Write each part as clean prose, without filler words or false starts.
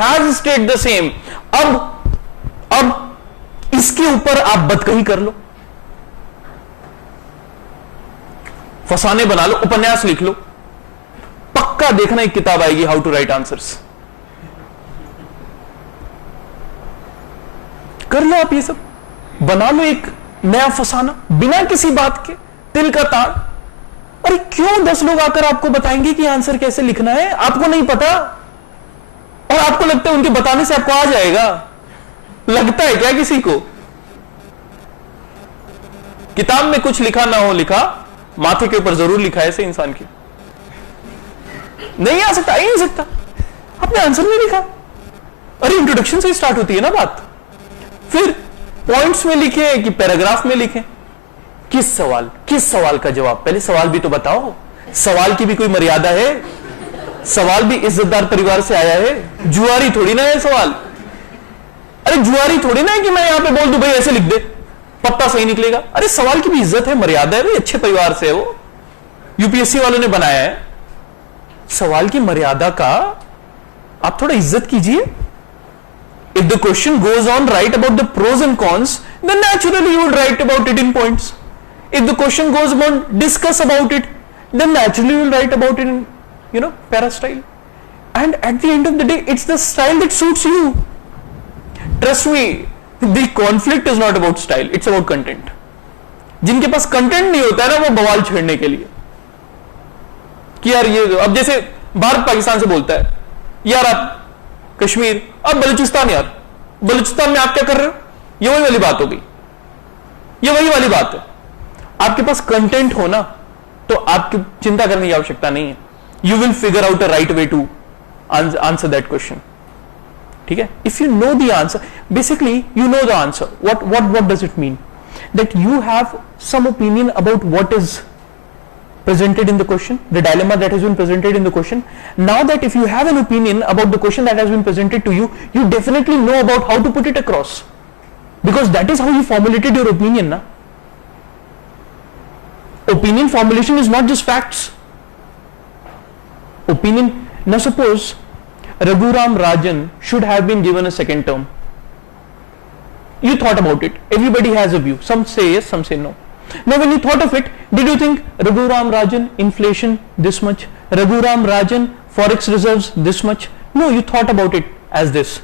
Has stayed the same. अब इसके ऊपर आप बदकही कर लो, फसाने बना लो, उपन्यास लिख लो, पक्का देखना एक किताब आएगी, हाउ टू राइट आंसर्स। कर लो आप ये सब, बना लो एक नया फसाना बिना किसी बात के, तिल का ताड़। अरे क्यों 10 लोग आकर आपको बताएंगे कि आंसर कैसे लिखना है, आपको नहीं पता, और आपको लगता है उनके बताने से आपको आ जाएगा? लगता है क्या किसी को? किताब में कुछ लिखा ना हो लिखा, माथे के ऊपर जरूर लिखा है ऐसे इंसान के। नहीं आ सकता, आ ही नहीं सकता, आपने आंसर नहीं लिखा। अरे इंट्रोडक्शन से स्टार्ट होती है ना बात, फिर पॉइंट्स में लिखे कि पैराग्राफ में लिखे। किस सवाल का जवाब? पहले सवाल भी तो बताओ, सवाल की भी कोई मर्यादा है? सवाल भी इज्जतदार परिवार से आया है, जुआरी थोड़ी ना है सवाल। अरे जुआरी थोड़ी ना है कि मैं यहां पे बोल दूं भाई ऐसे लिख दे, पत्ता सही निकलेगा। अरे सवाल की भी इज्जत है, मर्यादा है, भाई अच्छे परिवार से है वो, यूपीएससी वालों ने बनाया है। सवाल की मर्यादा का आप थोड़ा इज्जत कीजिए। If the question goes on, write about the pros and cons, then naturally you would write about it in points. If the question goes on, discuss about it, then naturally you will write about it in, para style. And at the end of the day, it's the style that suits you. Trust me, the conflict is not about style, it's about content. जिनके पास content नहीं होता है ना, वो बवाल छेड़ने के लिए कि यार ये, अब जैसे भारत पाकिस्तान से बोलता है, यार आप कश्मीर, अब बलूचिस्तान, यार बलूचिस्तान में आप क्या कर रहे हो, ये वही वाली बात हो गई, ये वही वाली बात है। आपके पास कंटेंट हो ना, तो आपकी चिंता करने की आवश्यकता नहीं है। You will figure out a right way to answer that question. ठीक है, if you know the answer, basically you know the answer, what does it mean? That you have some opinion about what is presented in the question, the dilemma that has been presented in the question. Now that if you have an opinion about the question that has been presented to you, you definitely know about how to put it across, because that is how you formulated your opinion. Na? Opinion formulation is not just facts. Opinion, now suppose Raghuram Rajan should have been given a second term. You thought about it, everybody has a view, some say yes, some say no. Now when you thought of it, did you think Raghuram Rajan inflation this much, Raghuram Rajan forex reserves this much? No, you thought about it as this.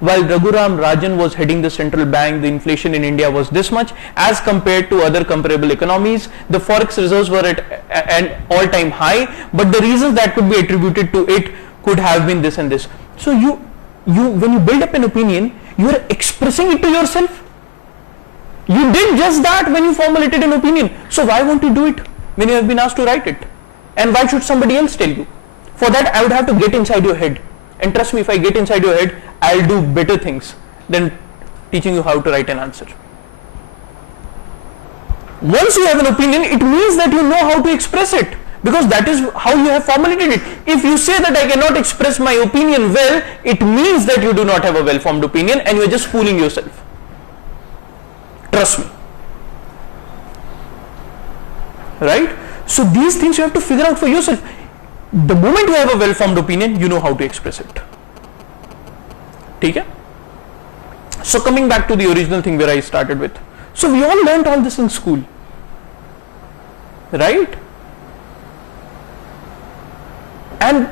While Raghuram Rajan was heading the central bank, the inflation in India was this much as compared to other comparable economies. The forex reserves were at an all-time high, but the reasons that could be attributed to it could have been this and this. So you when you build up an opinion, you are expressing it to yourself. You did just that when you formulated an opinion. So why won't you do it when you have been asked to write it? And why should somebody else tell you? For that, I would have to get inside your head. And trust me, if I get inside your head, I'll do better things than teaching you how to write an answer. Once you have an opinion, it means that you know how to express it, because that is how you have formulated it. If you say that I cannot express my opinion well, it means that you do not have a well-formed opinion and you are just fooling yourself. Trust me. Right? So these things you have to figure out for yourself. The moment you have a well-formed opinion, you know how to express it. Okay? So coming back to the original thing where I started with. So we all learned all this in school. Right? And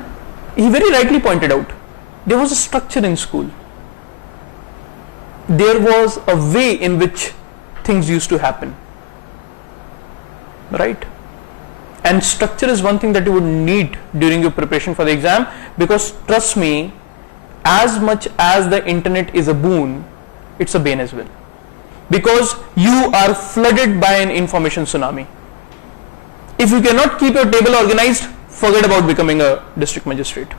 he very rightly pointed out, there was a structure in school. There was a way in which things used to happen. Right? And structure is one thing that you would need during your preparation for the exam, because trust me, as much as the internet is a boon, it's a bane as well. Because you are flooded by an information tsunami. If you cannot keep your table organized, forget about becoming a district magistrate.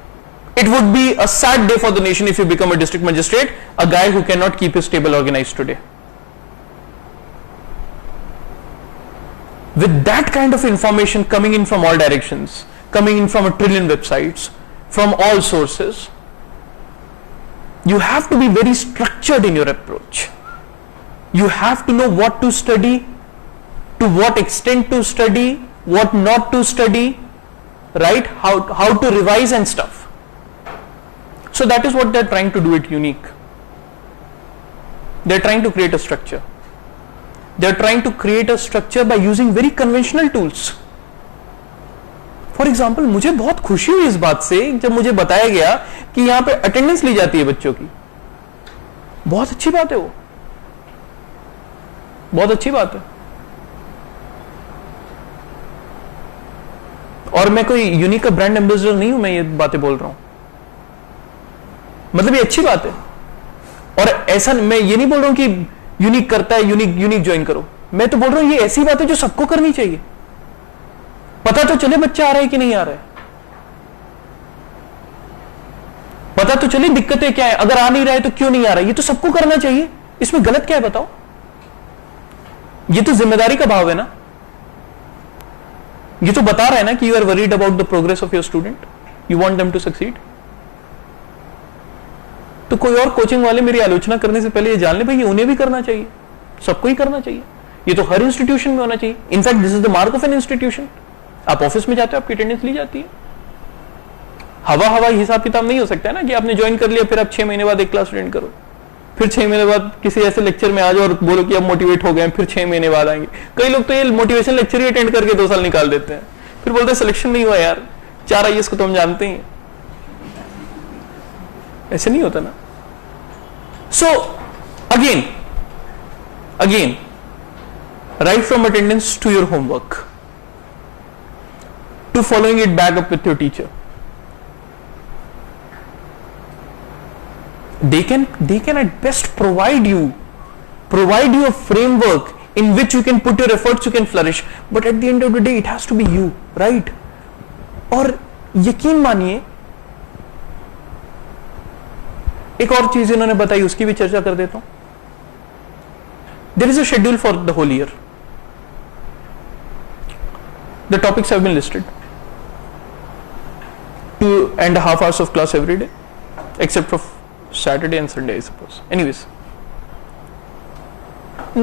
It would be a sad day for the nation if you become a district magistrate, a guy who cannot keep his table organized today. With that kind of information coming in from all directions, coming in from a trillion websites, from all sources, you have to be very structured in your approach. You have to know what to study, to what extent to study, what not to study, right? How to revise and stuff. So that is what they're trying to do it unique. They're trying to create a structure. They're trying to create a structure by using very conventional tools. For example मुझे बहुत खुशी हुई इस बात से जब मुझे बताया गया कि यहां पे अटेंडेंस ली जाती है बच्चों की. बहुत अच्छी बात है, वो बहुत अच्छी बात है. और मैं कोई यूनिक का ब्रांड एम्बेसडर नहीं हूं, मैं ये बातें बोल रहा हूं. मतलब ये अच्छी बात है. और ऐसा मैं ये नहीं बोल रहा हूं कि यूनिक करता है, यूनिक ज्वाइन करो. मैं तो बोल रहा हूं ये ऐसी बात है जो सबको करनी चाहिए. पता तो चले बच्चा आ रहा है कि नहीं आ रहा है, पता तो चले दिक्कतें क्या है. अगर आ नहीं रहा है तो क्यों नहीं आ रहा है, ये तो सबको करना चाहिए. इसमें गलत क्या है बताओ. ये तो जिम्मेदारी का भाव है ना. ये तो बता रहा है ना कि you are worried about the progress of your student, you want them to succeed. तो कोई और कोचिंग वाले मेरी आलोचना करने से पहले ये जान ले भाई ये उन्हें भी करना चाहिए, सबको ही करना चाहिए. ये तो हर इंस्टीट्यूशन में होना चाहिए. In fact this is the mark of an institution. आप ऑफिस में जाते हो, आपकी अटेंडेंस ली जाती है. हवा हिसाब किताब नहीं हो सकता है ना कि आपने ज्वाइन कर लिया फिर आप 6 महीने बाद एक क्लास अटेंड करो, फिर 6 महीने बाद किसी ऐसे लेक्चर में आ जाओ और बोलो कि अब मोटिवेट हो गए, फिर 6 महीने बाद आएंगे. कई लोग तो ये मोटिवेशन लेक्चर ही अटेंड करके 2 साल निकाल देते हैं, फिर बोलते हैं सिलेक्शन नहीं हुआ यार. 4 IAS को तो हम जानते हैं. ऐसे नहीं होता ना. So again right from attendance to your homework, to following it back up with your teacher. They can at best provide you a framework in which you can put your efforts, you can flourish. But at the end of the day, it has to be you, right? और यकीन मानिए एक और चीज इन्होंने बताई, उसकी भी चर्चा कर देता हूं. There is a schedule for the whole year. The topics have been listed. 2.5 hours of class every day, except for Saturday and Sunday, I suppose. Anyways,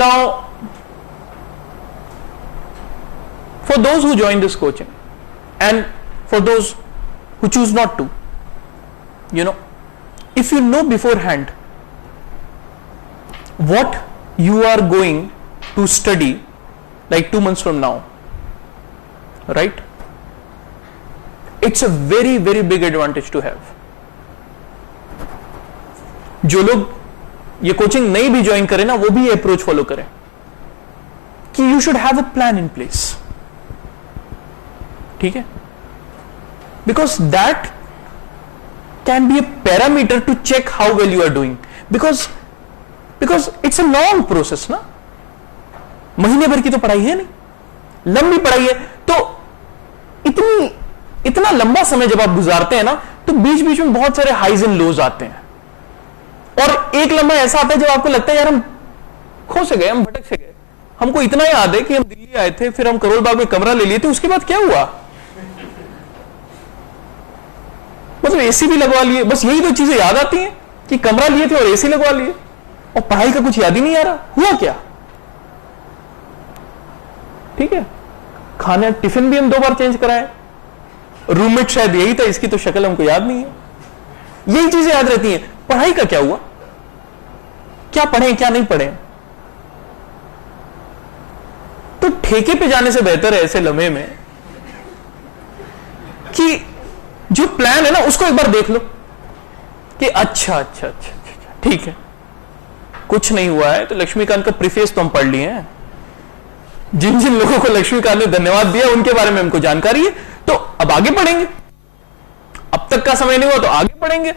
now for those who join this coaching and for those who choose not to, if you know beforehand what you are going to study like 2 months from now, right? It's a very very big advantage to have. जो लोग ये coaching नहीं भी join करें ना, वो भी ये अप्रोच फॉलो करें कि you should have a plan in place. ठीक है, because that can be a parameter to check how well you are doing. Because it's a long process ना. महीने भर की तो पढ़ाई है नहीं, लंबी पढ़ाई है. तो इतना लंबा समय जब आप गुजारते हैं ना, तो बीच बीच में बहुत सारे हाइज एंड लोज आते हैं. और एक लम्हा ऐसा आता है जब आपको लगता है यार हम खो से गए, हम भटक से गए. हमको इतना याद है कि हम दिल्ली आए थे, फिर हम करोल बाग में कमरा ले लिए थे, उसके बाद क्या हुआ. मतलब एसी भी लगवा लिए, बस यही 2 चीजें याद आती हैं कि कमरा लिए थे और एसी लगवा लिए, और पढ़ाई का कुछ याद ही नहीं आ रहा. हुआ क्या. ठीक है, खाने टिफिन भी हम 2 बार चेंज कराए, रूममेट शायद यही था, इसकी तो शक्ल हमको याद नहीं है. यही चीजें याद रहती हैं. पढ़ाई का क्या हुआ, क्या पढ़े क्या नहीं पढ़े. तो ठेके पे जाने से बेहतर है ऐसे लम्हे में कि जो प्लान है ना उसको एक बार देख लो कि अच्छा ठीक है, कुछ नहीं हुआ है. तो लक्ष्मीकांत का प्रीफेस तो हम पढ़ लिए हैं. जिन जिन लोगों को लक्ष्मीकांत ने धन्यवाद दिया उनके बारे में हमको जानकारी है. तो अब आगे पढ़ेंगे. अब तक का समय नहीं हुआ तो आगे पढ़ेंगे.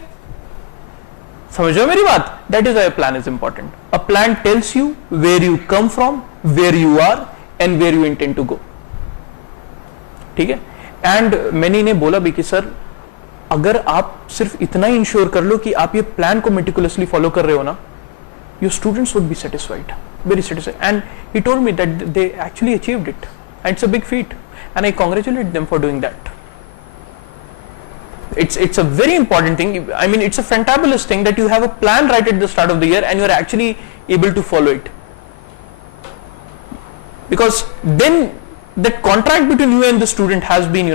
समझो मेरी बात. That is why plan is important. A plan tells you where you come from, where you are and where you intend to go. ठीक है. एंड मैनी ने बोला भी कि सर अगर आप सिर्फ इतना ही इंश्योर कर लो कि आप ये प्लान को मेटिकुलसली फॉलो कर रहे हो ना, your students would be satisfied, very satisfied. And he told me that they actually achieved it, and it's a big feat, and I congratulate them for doing that. It's a very important thing. I mean, it's a fantabulous thing that you have a plan right at the start of the year and you are actually able to follow it, because then that contract between you and the student has been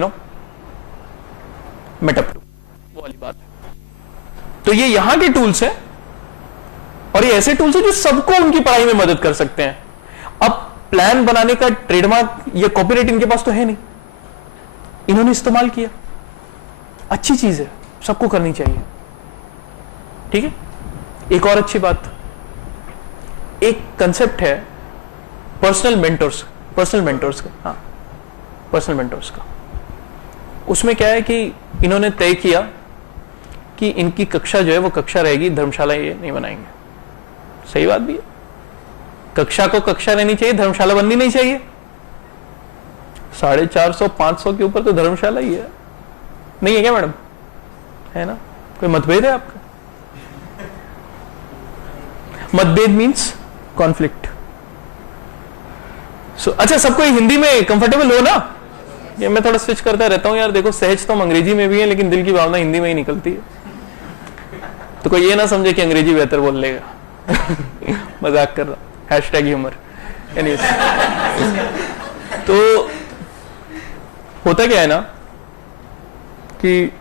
met up to. वो वाली बात है. तो ये यहां के tools हैं, और ये ऐसे टूल्स हैं जो सबको उनकी पढ़ाई में मदद कर सकते हैं। अब प्लान बनाने का ट्रेडमार्क या कॉपीराइट इनके पास तो है नहीं, इन्होंने इस्तेमाल किया, अच्छी चीज है, सबको करनी चाहिए। ठीक है। एक और अच्छी बात, एक कंसेप्ट है पर्सनल मेंटर्स का, हाँ, पर्सनल मेंटर्स का। उसमें क्या है कि इन्होंने तय किया कि इनकी कक्षा जो है वो कक्षा रहेगी, धर्मशाला ये नहीं बनाएंगे। सही बात भी है, कक्षा को कक्षा रहनी चाहिए, धर्मशाला बननी नहीं चाहिए। 450-500 के ऊपर तो धर्मशाला ही है, नहीं है क्या मैडम? है ना? कोई मतभेद है आपका? मतभेद मीन्स कॉन्फ्लिक्ट। अच्छा, सबको हिंदी में कंफर्टेबल हो ना? ये मैं थोड़ा स्विच करता रहता हूं यार, देखो सहज तो हम अंग्रेजी में भी है, लेकिन दिल की भावना हिंदी में ही निकलती है। तो कोई ये ना समझे कि अंग्रेजी बेहतर बोल लेगा। मजाक कर रहा, #ह्यूमर। एनीवेज, तो होता क्या है ना कि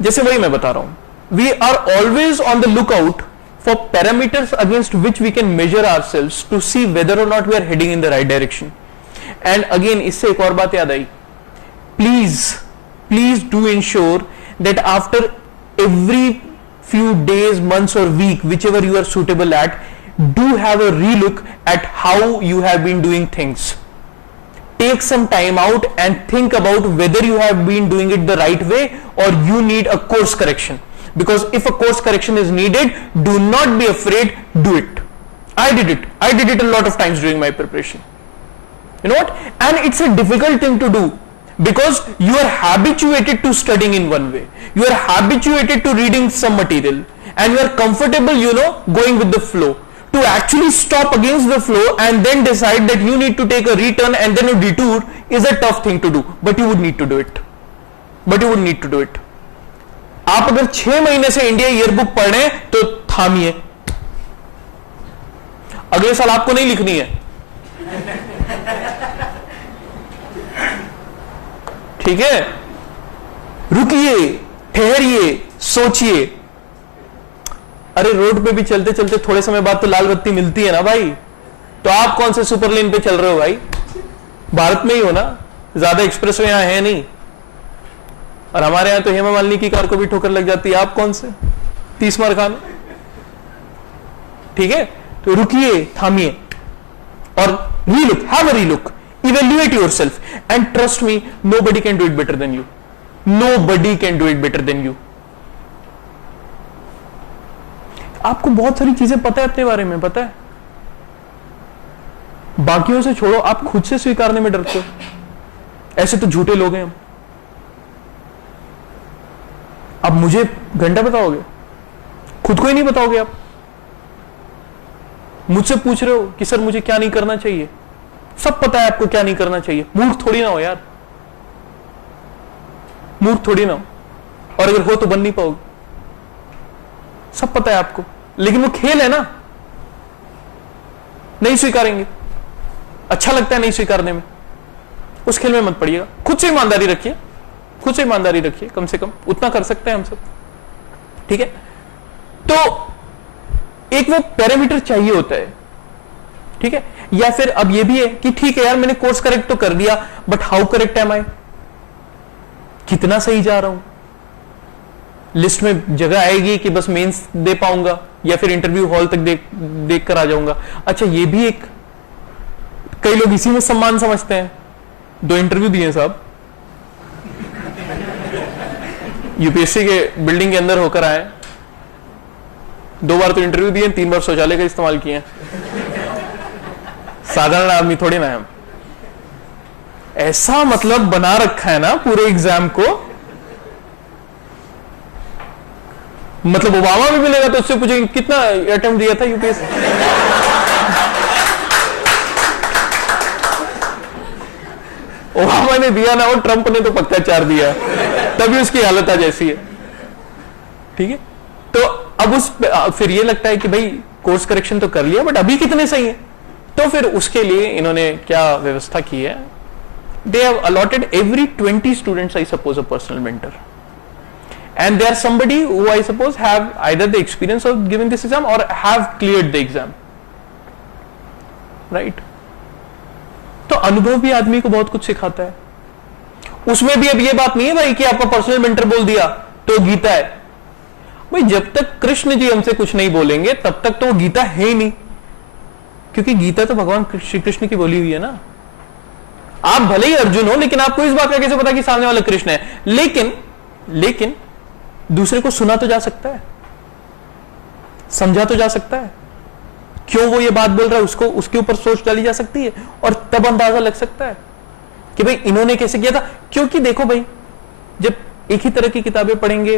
जैसे वही मैं बता रहा हूं, we are always on the lookout for parameters against which we can measure ourselves to see whether or not we are heading in the right direction. And again, इससे एक और बात याद आई, please do ensure that after every few days, months or week, whichever you are suitable at, do have a relook at how you have been doing things. Take some time out and think about whether you have been doing it the right way or you need a course correction. Because if a course correction is needed, do not be afraid, do it. I did it a lot of times during my preparation. You know what? And it's a difficult thing to do because you are habituated to studying in one way. You are habituated to reading some material and you are comfortable, going with the flow. To actually stop against the flow and then decide that you need to take a return and then a detour is a tough thing to do, but you would need to do it. आप अगर 6 महीने से India yearbook पढ़ रहे हैं तो थामिए, अगले साल आपको नहीं लिखनी है। ठीक है, रुकिए, ठहरिए, सोचिए। अरे रोड पे भी चलते चलते थोड़े समय बाद तो लाल बत्ती मिलती है ना भाई, तो आप कौन से सुपर लेन पे चल रहे हो भाई? भारत में ही हो ना, ज्यादा एक्सप्रेस यहां है नहीं, और हमारे यहां तो हेमा मालिनी की कार को भी ठोकर लग जाती है, आप कौन से 30 मार खान? ठीक है, तो रुकिए, थामिए और relook, have a relook, evaluate yourself and trust me, nobody can do it better than you, nobody can do it better than you. आपको बहुत सारी चीजें पता है अपने बारे में, पता है, बाकियों से छोड़ो, आप खुद से स्वीकारने में डरते हो। ऐसे तो झूठे लोग हैं हम। अब मुझे घंटा बताओगे, खुद को ही नहीं बताओगे। आप मुझसे पूछ रहे हो कि सर मुझे क्या नहीं करना चाहिए, सब पता है आपको क्या नहीं करना चाहिए। मूर्ख थोड़ी ना हो यार, मूर्ख थोड़ी ना हो, और अगर हो तो बन नहीं पाओगे, सब पता है आपको। लेकिन वो खेल है ना, नहीं स्वीकारेंगे, अच्छा लगता है नहीं स्वीकारने में, उस खेल में मत पड़िएगा। खुद से ईमानदारी रखिए, खुद से ईमानदारी रखिए, कम से कम उतना कर सकते हैं हम सब। ठीक है, तो एक वो पैरामीटर चाहिए होता है। ठीक है, या फिर अब ये भी है कि ठीक है यार, मैंने कोर्स करेक्ट तो कर दिया, बट हाउ करेक्ट एम आई, कितना सही जा रहा हूं? लिस्ट में जगह आएगी कि बस मेंस दे पाऊंगा या फिर इंटरव्यू हॉल तक देख कर आ जाऊंगा। अच्छा, ये भी एक, कई लोग इसी में सम्मान समझते हैं। 2 इंटरव्यू दिए साहब, यूपीएससी के बिल्डिंग के अंदर होकर आए, 2 बार तो इंटरव्यू दिए, 3 बार शौचालय का इस्तेमाल किए। साधारण आदमी थोड़ी ना है हम। ऐसा मतलब बना रखा है ना पूरे एग्जाम को, मतलब ओबामा भी मिलेगा तो उससे पूछेंगे कितना अटेम्प्ट दिया था यूपीएससी। ओबामा ने दिया ना हो, ट्रंप ने तो पक्का 4 दिया, तभी उसकी हालत आज ऐसी है। ठीक है, तो अब फिर ये लगता है कि भाई कोर्स करेक्शन तो कर लिया, बट अभी कितने सही है? तो फिर उसके लिए इन्होंने क्या व्यवस्था की है, they have allotted every 20 students, I suppose, a personal mentor, and they are somebody who I suppose have either the experience of giving this exam or have cleared the exam, right? तो अनुभव भी आदमी को बहुत कुछ सिखाता है। उसमें भी अब ये बात नहीं है भाई कि आपका पर्सनल मेंटर बोल दिया तो गीता है। भाई जब तक कृष्ण जी हमसे कुछ नहीं बोलेंगे तब तक तो वो गीता है ही नहीं, क्योंकि गीता तो भगवान श्री कृष्ण की बोली हुई है ना। आप भले ही अर्जुन हो लेकिन आपको इस बात का कैसे पता कि सामने वाला कृष्ण है? लेकिन दूसरे को सुना तो जा सकता है, समझा तो जा सकता है, क्यों वो ये बात बोल रहा है उसको उसके ऊपर सोच डाली जा सकती है और तब अंदाजा लग सकता है कि भाई इन्होंने कैसे किया था। क्योंकि देखो भाई, जब एक ही तरह की किताबें पढ़ेंगे